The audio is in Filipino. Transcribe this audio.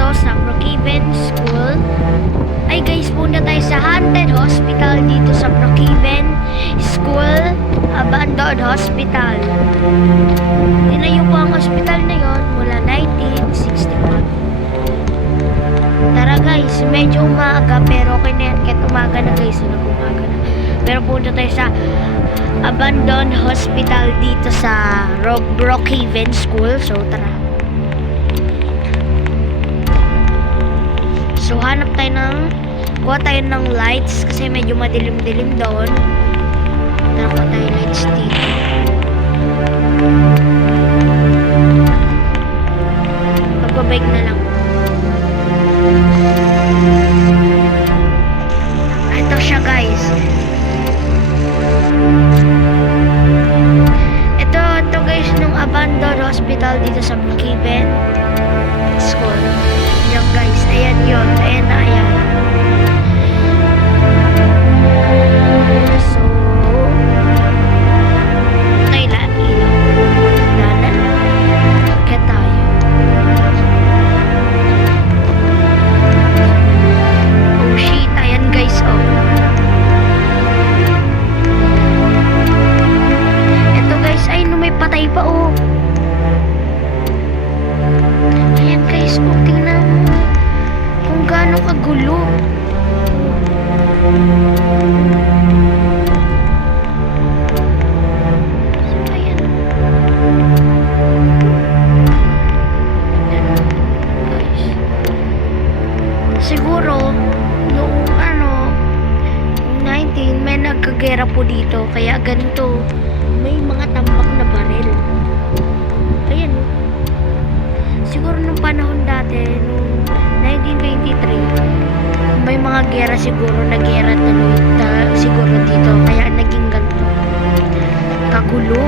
dito sa Brookhaven School. Ay guys, punta tayo sa Haunted Hospital dito sa Brookhaven School, Abandoned Hospital. Tinayo po ang hospital na yon mula 1961. Tara guys, medyo umaga pero okay na yan. Kahit umaga na guys, umaga na. Pero punta tayo sa Abandoned Hospital dito sa Brookhaven School. So tara. So hanap tayo kuha tayo ng lights kasi medyo madilim-dilim doon. Nakuha tayo lights dito. Magbabike na lang. Ito siya guys. Ito guys nung abandoned hospital dito sa Brookhaven School. Yan guys, ayan yun. Ayan na, ayan. So, kailan ilaw? Nana? Kaya tayo. Oh shit, ayan guys, oh. Ito guys, ay no, may patay pa, oh. Ayan guys, oh, tingnan mo kung gaano kagulo. Ayan. Guys. Siguro noong 19 may nagkagera po dito kaya ganito. May mga tambak na baril. Ayan. Siguro nung panahon dati, nung 1923, may mga gera siguro, nagera tuloy siguro dito, kaya naging ganito. Kagulo.